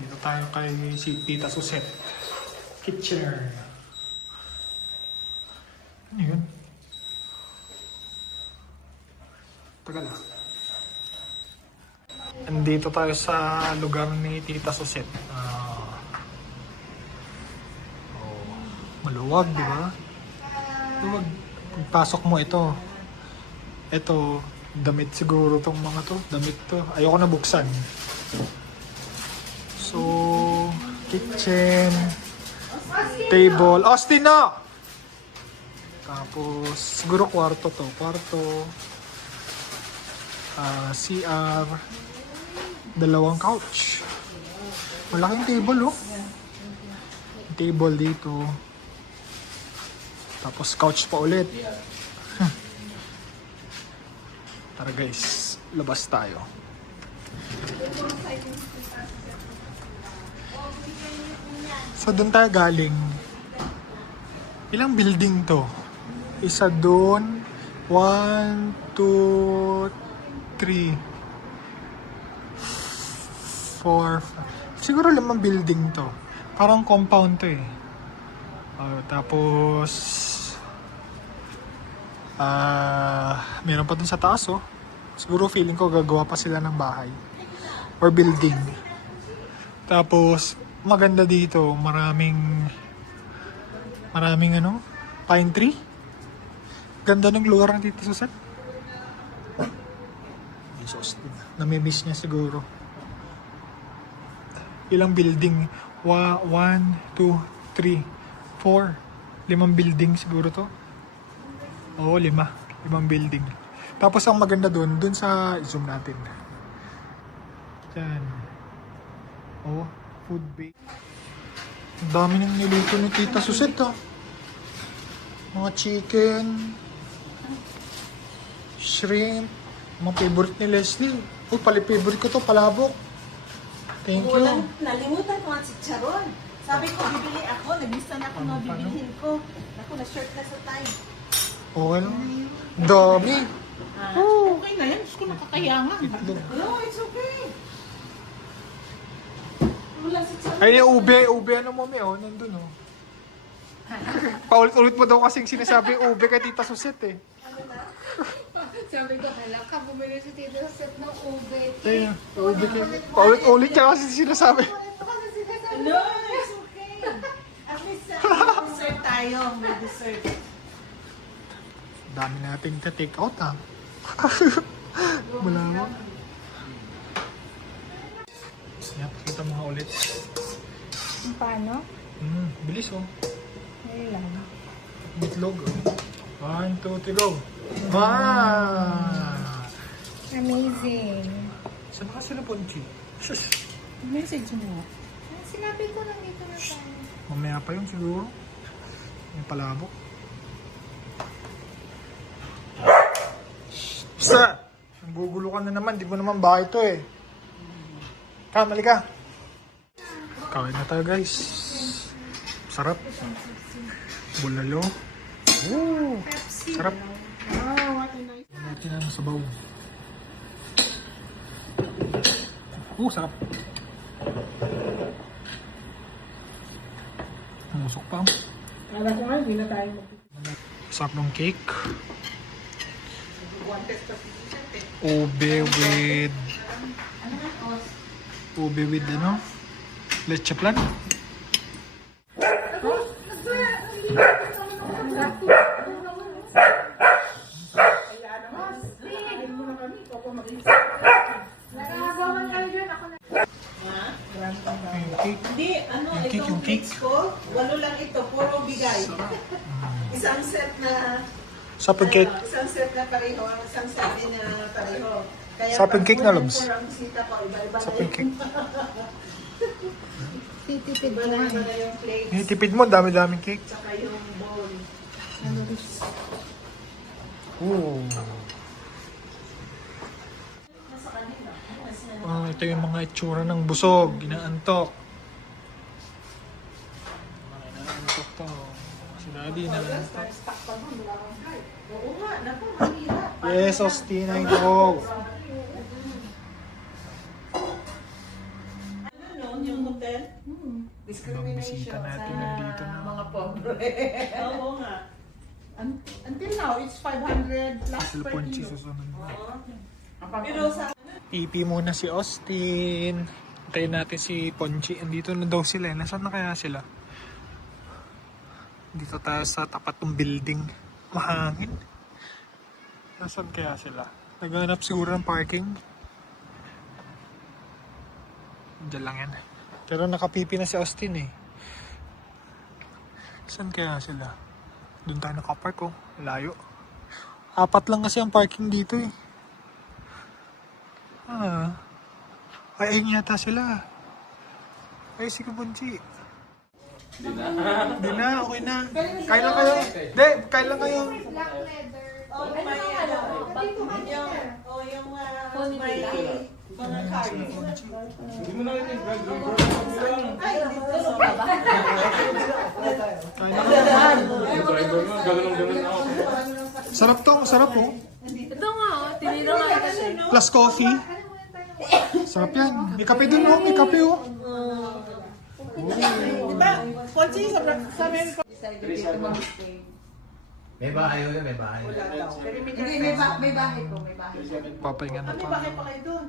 Dito tayo kay si Tita Suset. Kitchener. Ano yun? Tagal ah. Andito tayo sa lugar ni Tita Suset. Maluwag, di ba? Maluwag. Pagpasok mo ito. Ito, damit siguro tong mga to. Damit to. Ayoko na buksan. So, kitchen, table. Austin na! Tapos, siguro kwarto to. Kwarto. CR. Dalawang couch. Malaking table, oh. Table dito. Tapos couch pa ulit. Tara guys, labas tayo. So doon tayo galing. Ilang building to? Isa doon. 1, 2, 3, 4, 5. Siguro 5 building to. Parang compound to eh. Tapos meron pa dun sa taas oh. Siguro feeling ko gagawa pa sila ng bahay or building. Tapos maganda dito, maraming pine tree. Ganda ng lugar ng dito sa set. Nami-miss niya siguro. Ilang building? 1, 2, 3, 4. 5 building siguro to. Oo, 5 building. Tapos ang maganda dun sa zoom natin. Yan. Oh, food bay. Ang dami nang niluto ni Tita Suset ah. Mga chicken, shrimp, mga favorite ni Leslie. Oh, favorite ko to, palabok. Thank you. Nalimutan ko ang chicharon. Sabi ko, bibili ako. Nag-lista na ako na bibilihin ko. Ako, na-short na sa time. Okay lang. Dami. Okay na yan. Diyos ko, nakakayangan. No, it's okay. Wala sa chicharon. Ay, ube ano mo, oh, nandun oh. Paulit-ulit mo daw kasing sinasabi ube kay Tita Suset eh. Sabi ko, hala ka, bumili si Tito Set ng ube. Ayun, ube kay. Paulit-ulit siya kasi sinasabi. No, it's okay. At least, may dessert tayo. May dessert. Dami nating take out ah. Wala mo. Yan, kita mo nga ulit. Paano? Bilis oh. Ayun lang. Itlog. 1, 2, 3, go. Wow! Amazing. Saan ba kasi na Ponchi? Shush! Message mo. Sinabi ko lang dito na tayo. Mamaya pa yun siguro. May palabok. Sa! Nagugulo ka na naman. Di mo naman bahay to eh. Kamali ka. Kawin na tayo guys. Sarap. Bulalo. Ooh! Sarap. Oh, what a nice. Natin ang sabaw. Sarap. Musok pa. Alam ko nga, hindi na tayo Sarap ng cake. Ube with ano? Leche plan. Hindi, yung cake. ko, 8 lang ito, puro bigay. Isang set na Sapag cake. isang set na pareho, isang set din na pareho. Kaya Sapag cake na, Loms. ang bisita ko, iba-iba na Sapag cake. titipid Iba ko na nga iba na yung plates, Tipid mo, dami-daming cake. tsaka yung bowl. Ooh. Ito yung mga itsura ng busog. Ginaantok. Inaantok to. Si Daddy inaantok. Oo nga, naku, mahirap. Yes, Austin, I know. Ano nun? doon yung hotel. Ibang bisita natin nandito na. Mga pobre. Oo nga. Until now, it's 500 plus Sila per Ponchi kilo. susunod. Pero sa... Ipi muna si Austin. Antayin natin si Ponchi. Andito na daw sila. Nasaan na kaya sila? Dito tayo sa tapat ng building. Mahangin. Nasaan kaya sila? Naghanap siguro ng parking. Diyan lang yan. Pero nakapipi na si Austin eh. Saan kaya sila? Doon tayo nakapark oh. Layo. 4 lang kasi ang parking dito eh. Ay, ayun yata sila. Ay, sige Bunchi. Di na, okay na. Kain lang kayo. Hindi, kain lang kayo. Black leather. Oh, may mga card. Hindi mo na rin yung drug driver. Ay, dito ba? Kain lang kayo. Yung driver mo, galong-galong ako. Sarap to, sarap oh. Ito nga, tinira nga kasi. Plus coffee. Sarap yan. May kape dun oh, may kape oh. Diba? Ponchi, sa Amerika. May bahay yun, may bahay. Wala daw. Hindi, may bahay po, may bahay. Papahinga na Ano pa. ba kayo pa kayo doon?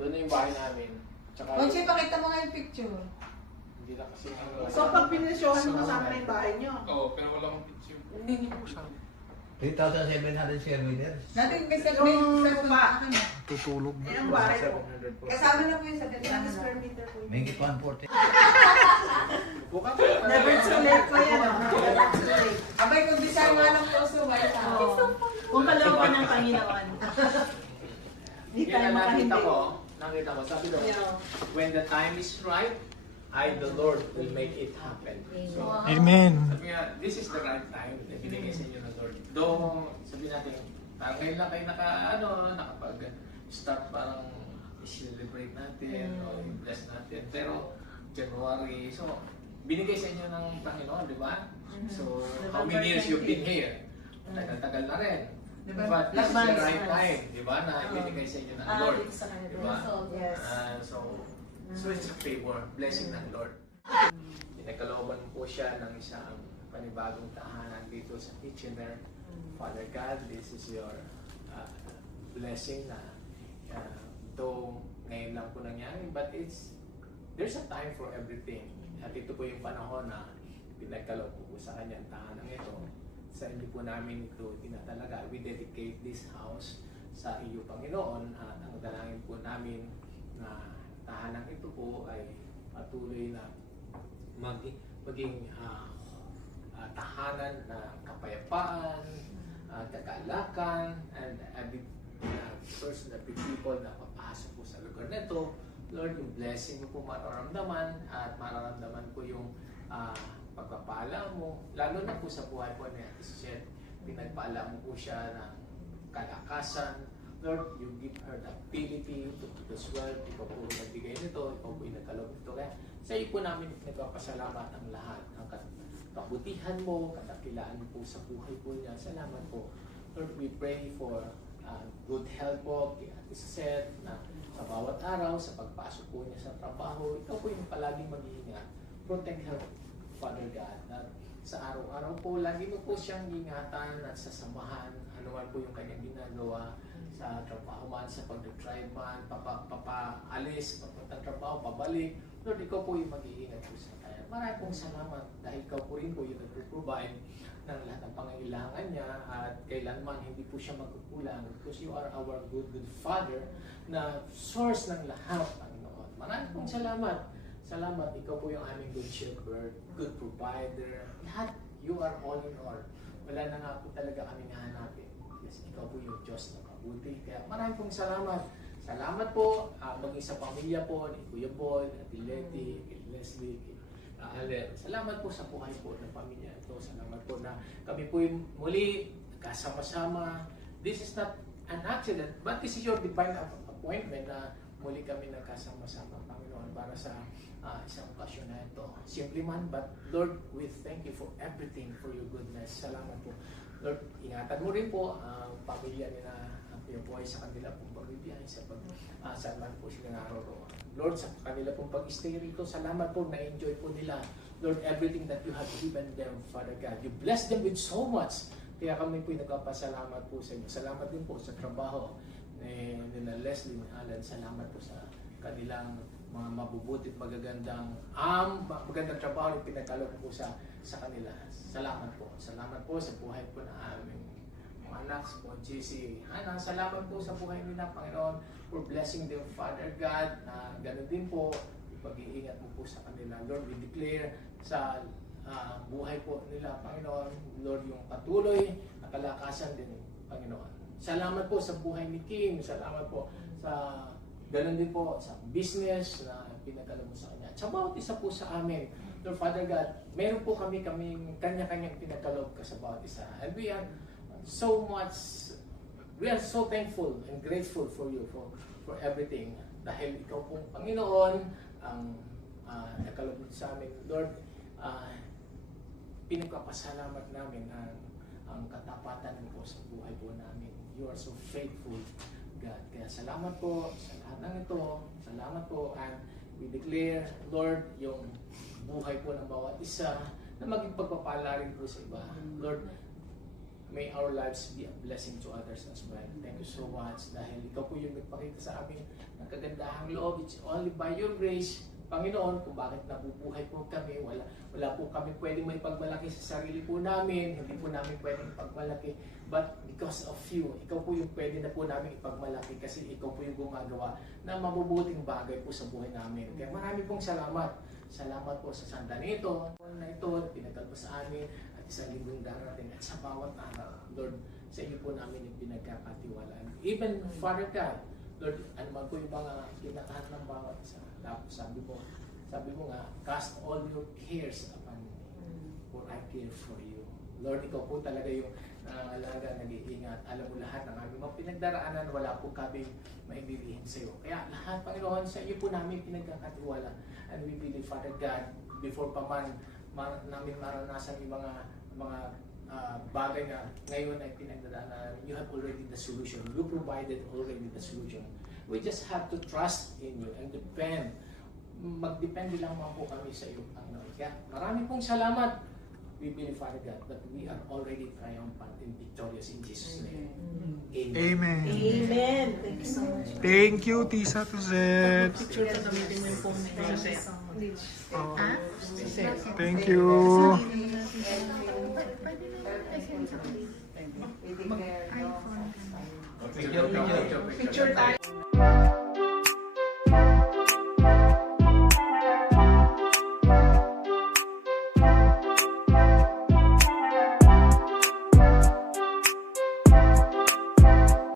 Doon na yung bahay namin. Tsaka Ponchi, pakita mo nga yung picture. hindi na kasi So pag pinasyohan mo kasama na yung bahay nyo. Oo, pero wala akong picture. 3,700 square meters. Dati may cellphone pa. Tutulog na. Yan ang bahay mo. Kasama na po yung sa Ilang square meter po yun? May 140. Bukas Never too late ko yan. Never too late. Abay, kung di siya nga lang puso, white house. Kung kalooban ng Panginoon. Hindi tayo nakita makahindi. ko, sabi ko, Yeah. when the time is right, the Lord will make it happen. So, Amen. sabi nga, this is the right time na binigay sa inyo ng Lord. Though, sabi natin, ngayon lang kayo nakapag-start parang i-celebrate natin o i-bless natin. Pero, January, so, binigay sa inyo ng Panginoon, di ba? So, how many years you've been here? Tagal-tagal na rin. But this is the right time, di ba? Na ibinigay sa inyo ng Lord. Dito sa kanila. Di ba? Yes. So it's a favor, blessing ng Lord. Pinagkalooban po siya ng isang panibagong tahanan dito sa Kitchener. Father God, this is your blessing na though ngayon lang po nangyari, but there's a time for everything. At ito po yung panahon na pinagkaloob po sa kanya ang tahanan ito. Sa hindi po namin ito tinatalaga. We dedicate this house sa iyo, Panginoon, at ang dalangin po namin na tahanan ito po ay patuloy na maging tahanan na kapayapaan, kagalakan, and every person, every people na papasok po sa lugar nito. Lord, yung blessing mo po mararamdaman at mararamdaman po yung pagpapala mo, lalo na po sa buhay po ni Ate Suzette. Pinagpala mo po siya ng kalakasan. Lord, you give her the ability to do this well. Ikaw po nagbigay nito, ikaw po yung nagkaloob nito. Kaya sa iyo po namin nagpapasalamat ang lahat. Ang kabutihan mo, katakilaan mo po sa buhay po niya. Salamat po. Lord, we pray for good health po kay Ate Suzette na sa bawat araw, sa pagpasok po niya sa trabaho, ikaw po yung palaging mag-iingat. Protect her, Father God, na sa araw-araw po, lagi mo po siyang ingatan at sasamahan, ano man po yung kanyang ginagawa sa trabaho man, sa pag-drive man, papaalis, papuntang trabaho, pabalik. Lord, ikaw po yung mag-iingat po sa kanya. Maraming pong salamat dahil ikaw po rin po yung nag-provide ng lahat ng pangailangan niya at kailanman hindi po siya magkukulang because you are our good Father na source ng lahat, Panginoon. Maraming pong salamat. Salamat, ikaw po yung aming good shepherd, good provider. Lahat, you are all in all. Wala na nga po talaga kaming hahanapin. Yes, ikaw po yung Diyos na mabuti. Kaya maraming pong salamat. Salamat po, maging sa pamilya po, ni Kuya Paul, Ate Letty, kay Leslie, kay Ale. Salamat po sa buhay po ng pamilya ito. Salamat po na kami po yung muli kasama-sama. This is not an accident, but this is your divine appointment na muli kami nagkasama-sama, Panginoon, para sa isang okasyon na ito. Simple man, but Lord, we thank you for everything, for your goodness. Salamat po. Lord, ingatan mo rin po ang pamilya nila, ang Kuya Boy sa kanila pong pagbibiyahe sa saan man po sila naroon. Lord, sa kanila pong pag-stay rito, salamat po, na-enjoy po nila, Lord, everything that you have given them, Father God. You bless them with so much. Kaya kami po nagpapasalamat po sa inyo. Salamat din po sa trabaho ni Leslie Alan. Salamat po sa kanilang mga mabubuti at magagandang trabaho na pinagkaloob po sa kanila. Salamat po. Salamat po sa buhay po na aming mga anak po, JC, Hannah. Salamat po sa buhay nila, Panginoon, for blessing them, Father God. Ganun din po, pag-iingat mo po sa kanila. Lord, we declare sa buhay po nila, Panginoon, Lord, yung patuloy na kalakasan din, Panginoon. Salamat po sa buhay ni Kim. Salamat po sa ganun din po sa business na pinagdala mo sa kanya. At sa bawat isa po sa amin, Lord Father God, meron po kaming kanya-kanyang pinagkaloob ka sa bawat isa. And we are so thankful and grateful for you for everything. Dahil ikaw pong Panginoon ang nakaloob mo sa amin. Lord, pinagpapasalamat namin ang katapatan mo po sa buhay po namin. You are so faithful, God. Kaya salamat po sa lahat ng ito. Salamat po, and we declare, Lord, yung buhay po ng bawat isa na maging pagpapala rin po sa iba. Lord, may our lives be a blessing to others as well. Thank you so much dahil ikaw po yung nagpakita sa amin ng kagandahang loob. It's only by your grace, Panginoon, kung bakit nabubuhay po kami. Wala po kami pwedeng may pagmalaki sa sarili po namin. Hindi po namin pwedeng ipagmalaki. But because of you, ikaw po yung pwede na po namin ipagmalaki kasi ikaw po yung gumagawa na mabubuting bagay po sa buhay namin. Kaya marami pong salamat. Salamat po sa sandali ito, na ito, pinagkalpo sa amin, at isang linggong darating at sa bawat araw. Lord, sa inyo po namin yung pinagkakatiwalaan. Even, Father God, Lord, ano man po yung mga kinakahat ng bawat isa. Sabi mo nga, cast all your cares upon me, for I care for you. Lord, ikaw po talaga yung nangangalaga, nag-iingat. Alam mo lahat ng aming mga pinagdaraanan, wala po kami maibibigin sa iyo. Kaya lahat, Panginoon, sa iyo po namin pinagkakatiwala. And we believe, Father God, before pa man namin maranasan yung mga bagay na ngayon ay pinagdadaanan, you have already the solution. You provided already the solution. We just have to trust in you and depend. Magdepende lang po kami sa iyo, Panginoon. Kaya marami pong salamat. We believe, Father God, that we are already triumphant and victorious in Jesus' name. Amen. Amen. Amen. Thank you so much. Thank you, Tisa Tuzet. Picture ka gamitin mo yung phone mo. Oh, Ha? thank you. Pwede na i-send sa akin. Picture, picture. Picture tayo.